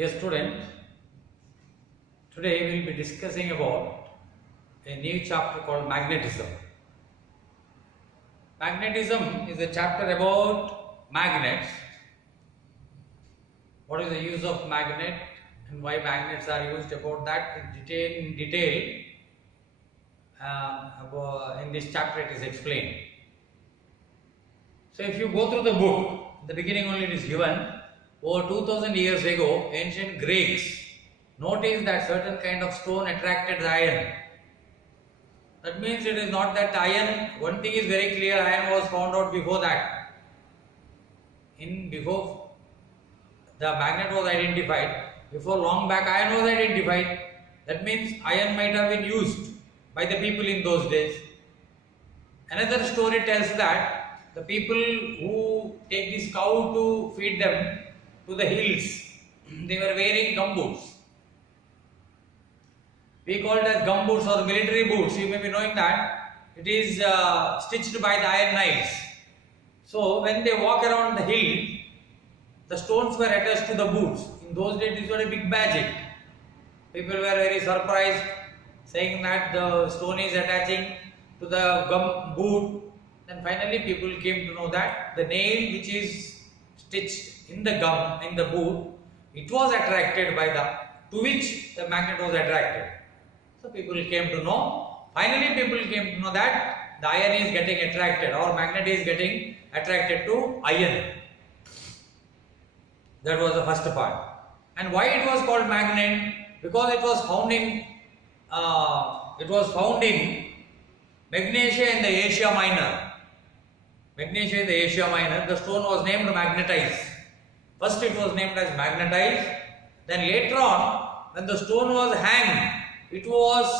Dear students, today we will be discussing about a new chapter called magnetism. Magnetism is a chapter about magnets. What is the use of magnet and why magnets are used, about that in detail in this chapter it is explained. So if you go through the book, the beginning only it is given. Over 2000 years ago, ancient Greeks noticed that certain kind of stone attracted the iron. That means it is not that iron, one thing is very clear, iron was found out before that. Before the magnet was identified, before long back iron was identified. That means iron might have been used by the people in those days. Another story tells that the people who take this cow to feed them to the hills, they were wearing gumboots. We call it as gumboots or military boots. You may be knowing that it is stitched by the iron nails. So when they walk around the hill, the stones were attached to the boots. In those days it was a big magic. People were very surprised, saying that the stone is attaching to the gum boot. Then finally people came to know that the nail which is stitched in the gum, in the boot, it was attracted by to which the magnet was attracted. So people came to know, finally people came to know that the iron is getting attracted or magnet is getting attracted to iron. That was the first part. And why it was called magnet? Because it was found in Magnesia in the Asia Minor. Magnesia in the Asia Minor, the stone was named magnetite. First it was named as magnetite. Then later on, when the stone was hanged, it was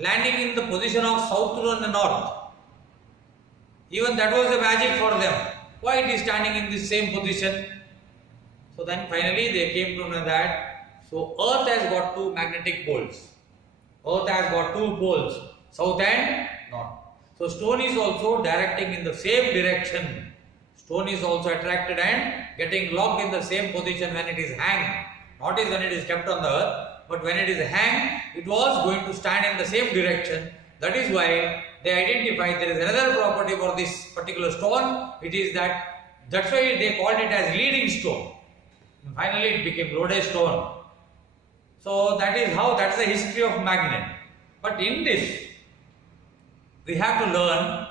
landing in the position of south and the north. Even that was a magic for them. Why it is standing in the same position? So then finally they came to know that, so Earth has got two magnetic poles. Earth has got two poles, south and north. So stone is also directing in the same direction. Stone is also attracted and getting locked in the same position when it is hanged. Not as when it is kept on the earth, but when it is hanged, it was going to stand in the same direction. That is why they identified there is another property for this particular stone. It is that's why they called it as leading stone. And finally it became lodestone. So that's the history of magnet. But in this, we have to learn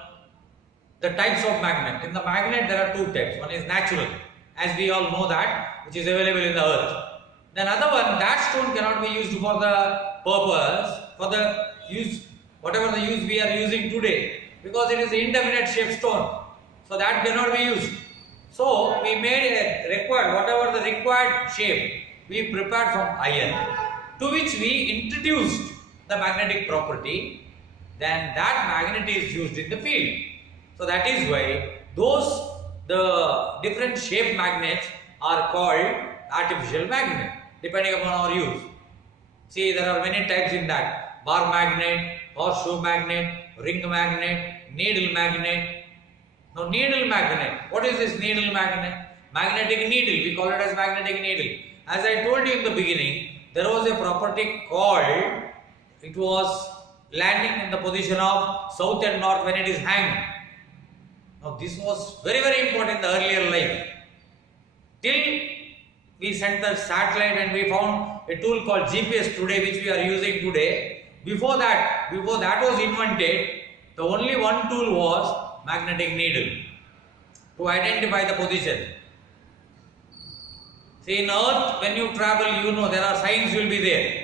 the types of magnet. In the magnet there are two types. One is natural, as we all know that, which is available in the earth. Then another one, that stone cannot be used for the purpose, whatever the use we are using today, because it is indefinite shape stone. So that cannot be used. So we made whatever the required shape we prepared from iron, to which we introduced the magnetic property. Then that magnet is used in the field. So that is why the different shape magnets are called artificial magnet, depending upon our use. See, there are many types in that: bar magnet, horseshoe magnet, ring magnet, needle magnet. Now needle magnet, what is this needle magnet? Magnetic needle, we call it as magnetic needle. As I told you in the beginning, there was a property called, it was landing in the position of south and north when it is hanged. Now this was very, very important in the earlier life. Till we sent the satellite and we found a tool called GPS today, which we are using today. Before that was invented, the only one tool was magnetic needle to identify the position. See, in earth, when you travel, you know there are signs will be there.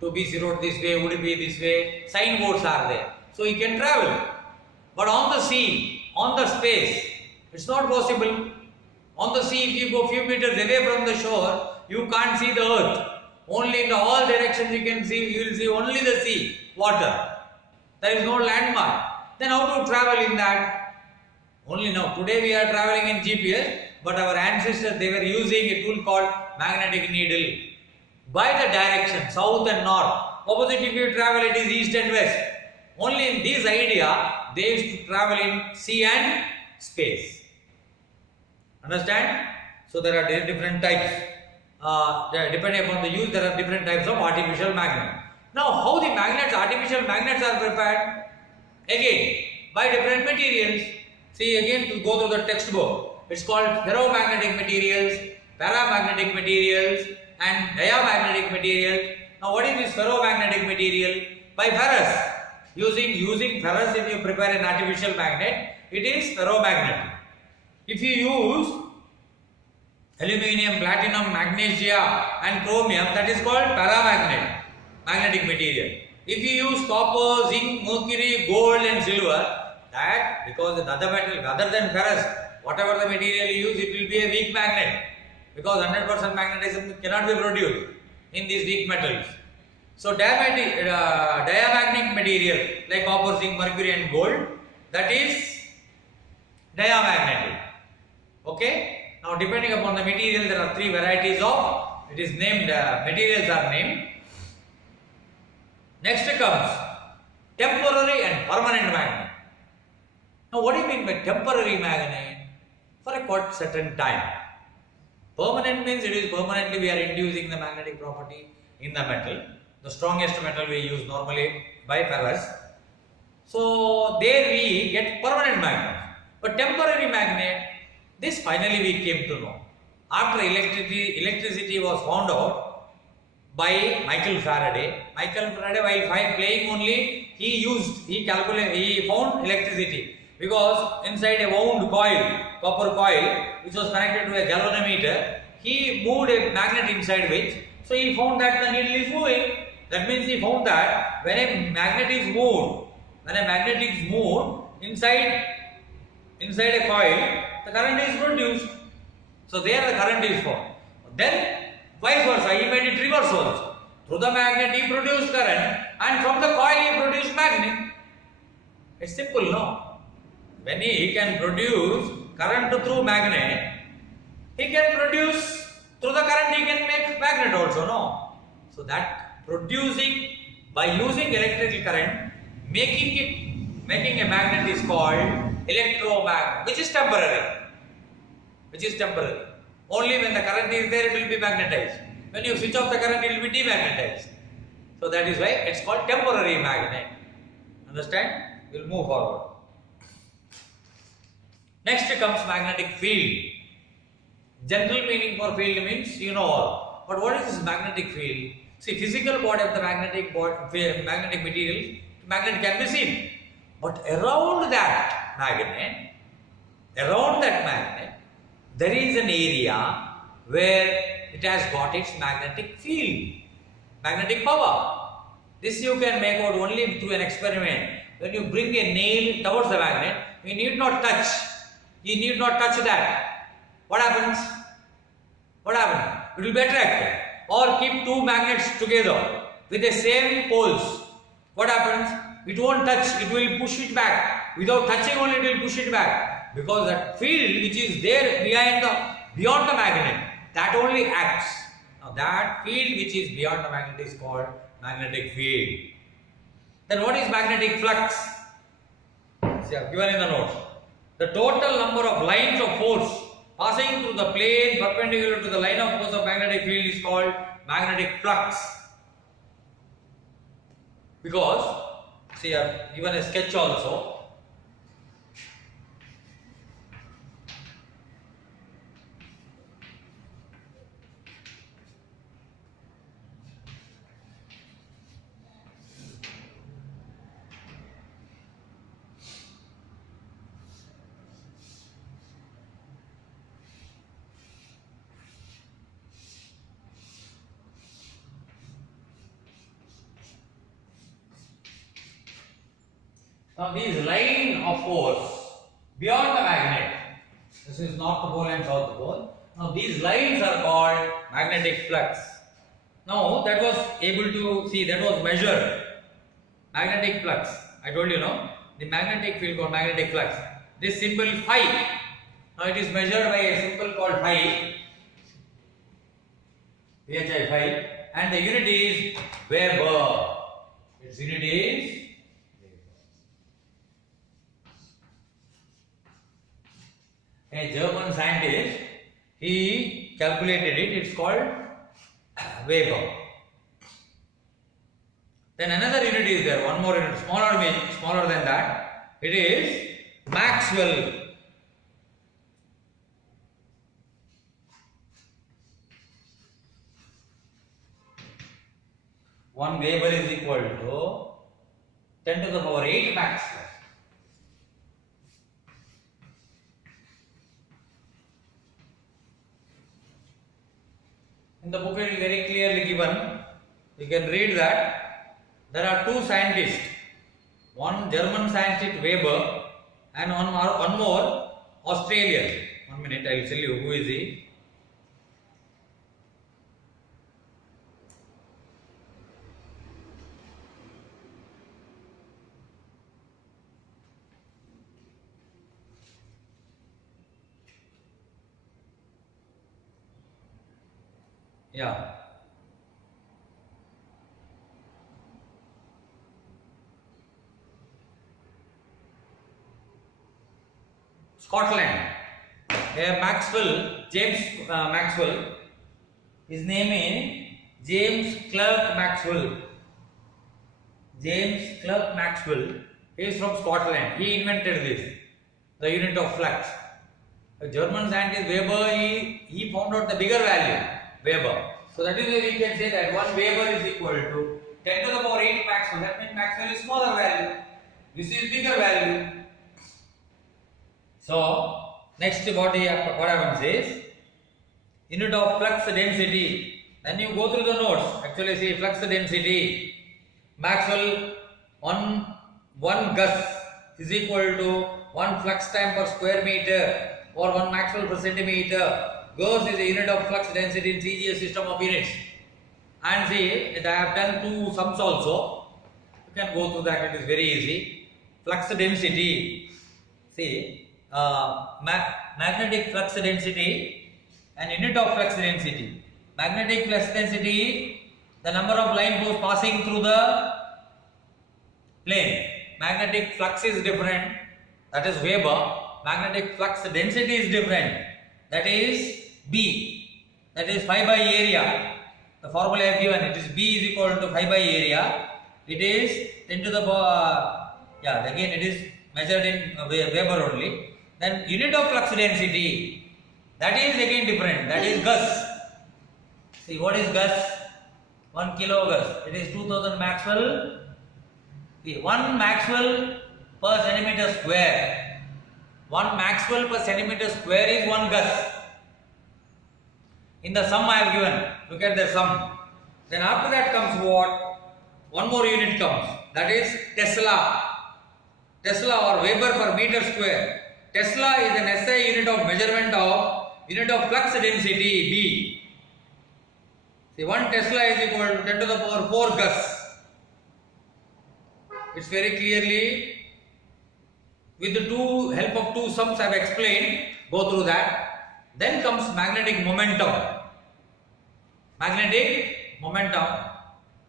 To BC road this way, would it be this way? Signboards are there. So you can travel. But on the sea, on the space, it's not possible. On the sea, if you go few meters away from the shore, you can't see the earth. Only in all directions you will see only the sea, water. There is no landmark. Then how to travel in that? Only now. Today we are traveling in GPS, but our ancestors, they were using a tool called magnetic needle. By the direction, south and north. Opposite, if you travel, it is east and west. Only in this idea, they used to travel in sea and space. Understand? So there are different types. depending upon the use, there are different types of artificial magnets. Now, how the artificial magnets are prepared? Again, by different materials. See, again, to go through the textbook, it's called ferromagnetic materials, paramagnetic materials, and diamagnetic materials. Now, what is this ferromagnetic material? By ferrous. Using ferrous, if you prepare an artificial magnet, it is ferromagnetic. If you use aluminium, platinum, magnesia, and chromium, that is called magnetic material. If you use copper, zinc, mercury, gold, and silver, that because the other metal other than ferrous, whatever the material you use, it will be a weak magnet because 100% magnetism cannot be produced in these weak metals. So diamagnetic material like copper, zinc, mercury, and gold, that is diamagnetic. Okay. Now, depending upon the material, there are three varieties of. It is named materials are named. Next comes temporary and permanent magnet. Now, what do you mean by temporary magnet? For a quite certain time. Permanent means it is permanently we are inducing the magnetic property in the metal. The strongest metal we use normally by ferrous. So, there we get permanent magnet. But temporary magnet, this finally we came to know. After electricity was found out by Michael Faraday. Michael Faraday, while playing only, he found electricity because inside a wound coil, copper coil, which was connected to a galvanometer, he moved a magnet inside which, so he found that the needle is moving. That means he found that when a magnet is moved inside a coil, the current is produced. So there the current is formed. Then vice versa, he made it reverse also. Through the magnet he produced current, and from the coil he produced magnet. It's simple, no? When he can produce current through magnet, he can produce through the current, he can make magnet also, no? So that producing by using electrical current, making a magnet is called electromagnet, which is temporary. Only when the current is there, it will be magnetized. When you switch off the current, it will be demagnetized. So that is why it's called temporary magnet. Understand? We'll move forward. Next comes magnetic field. General meaning for field means you know all. But what is this magnetic field? See, physical body of the magnetic material, magnet can be seen. But around that magnet, there is an area where it has got its magnetic field, magnetic power. This you can make out only through an experiment. When you bring a nail towards the magnet, you need not touch that. What happens? It will be attracted. Or keep two magnets together with the same poles. What happens? It won't touch, it will push it back. Without touching only, it will push it back. Because that field which is there beyond the magnet, that only acts. Now that field which is beyond the magnet is called magnetic field. Then what is magnetic flux? See, I have given in the notes. The total number of lines of force passing through the plane perpendicular to the line of force of magnetic field is called magnetic flux. Because, see, I have given a sketch also. Now these line of force beyond the magnet, this is North Pole and South Pole. Now these lines are called magnetic flux. Now that was able to see, that was measured. Magnetic flux. I told you, no? The magnetic field called magnetic flux. This symbol phi. Now it is measured by a symbol called phi. Phi. And the unit is Weber. Its unit is a German scientist, he calculated it. It's called Weber. Then another unit is there, one more unit, smaller than that. It is Maxwell. One Weber is equal to 10 to the power 8 Maxwell. In the book it is very clearly given. You can read that there are two scientists, one German scientist Weber and one more Australian. 1 minute, I will tell you who is he. Yeah. Scotland. Maxwell, James Maxwell. His name is James Clerk Maxwell. James Clerk Maxwell. He is from Scotland. He invented this, the unit of flux. A German scientist Weber, he found out the bigger value, Weber. So that is why we can say that 1 Weber is equal to 10 to the power 8 Maxwell. That means Maxwell is smaller value. This is bigger value. So next what happens is unit of flux density. Then you go through the notes. Actually see flux density. Maxwell 1 Gus is equal to 1 flux time per square meter or 1 Maxwell per centimeter. Gus is a unit of flux density in CGS system of units. And see, I have done two sums also. You can go through that, it is very easy. Flux density. See, magnetic flux density and unit of flux density. Magnetic flux density, the number of line poles passing through the plane. Magnetic flux is different, that is Weber. Magnetic flux density is different, that is B, that is phi by area. The formula I have given, it is B is equal to phi by area. It is 10 to the power, again it is measured in Weber only. Then unit of flux density, that is again different, that is Gus. See, what is Gus? 1 kilo Gus. It is 2000 Maxwell. See, 1 Maxwell per centimeter square. 1 Maxwell per centimeter square is 1 Gus. In the sum I have given, look at the sum. Then after that comes what? One more unit comes, that is Tesla. Tesla or Weber per meter square. Tesla is an SI unit of measurement of unit of flux density B. See, 1 Tesla is equal to 10 to the power 4 Gus. It's very clearly with the help of two sums I have explained. Go through that. Then comes magnetic momentum. Magnetic momentum.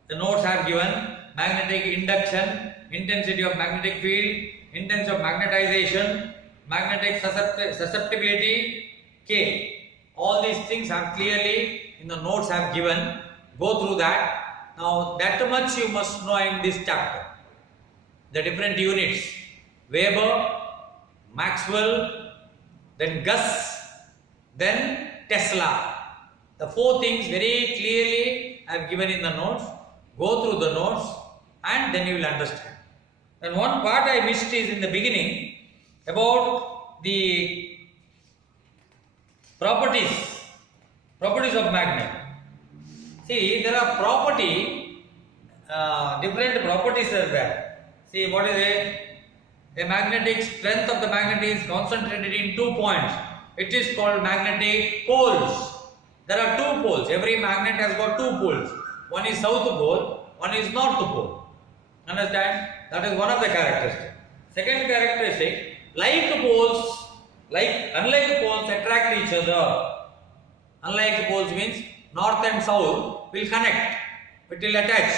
The notes I have given: magnetic induction, intensity of magnetic field, intensity of magnetization, magnetic susceptibility, K. All these things are clearly in the notes I have given. Go through that. Now that much you must know in this chapter. The different units: Weber, Maxwell, then Gus, then Tesla. The four things very clearly I have given in the notes. Go through the notes and then you will understand. And one part I missed is in the beginning about the properties of magnet. See, there are different properties are there. See, what is it? A magnetic strength of the magnet is concentrated in 2 points. It is called magnetic poles. There are 2 poles. Every magnet has got 2 poles. One is south pole, one is north pole. Understand? That is one of the characteristics. Second characteristic, unlike poles attract each other. Unlike poles means north and south will connect. It will attach.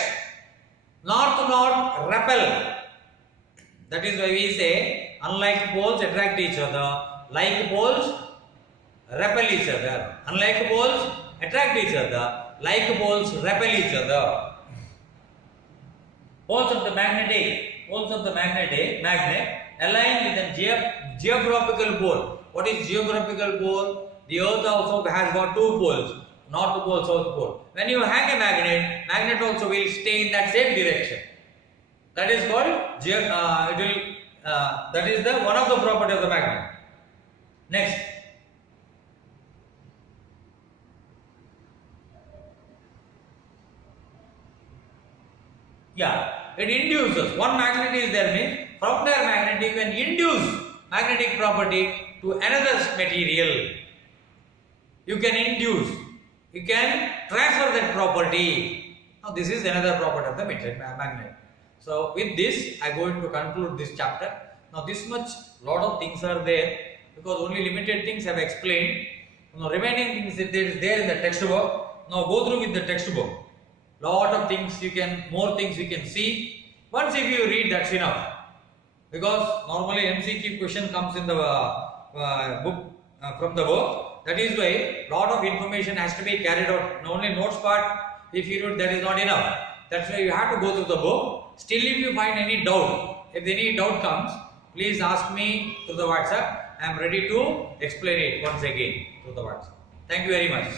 North to north repel. That is why we say unlike poles attract each other. Like poles repel each other. Unlike poles attract each other. like poles repel each other. Poles of the magnet align with a geographical pole. What is geographical pole? The earth also has got two poles, north pole, south pole. When you hang a magnet also will stay in that same direction. That is called that is the one of the property of the magnet. Next, it induces. One magnet is there means from their magnet you can induce magnetic property to another material. You can induce, you can transfer that property. Now this is another property of the magnet. So with this I am going to conclude this chapter. Now this much lot of things are there because only limited things I have explained. Now remaining things that is there in the textbook. Now go through with the textbook. Lot of things more things you can see. Once if you read, that's enough. Because normally MCQ question comes in the book from the book. That is why lot of information has to be carried out. Not only notes part, if you read, that is not enough. That's why you have to go through the book. Still, if you find any doubt, if any doubt comes, please ask me through the WhatsApp. I am ready to explain it once again through the WhatsApp. Thank you very much.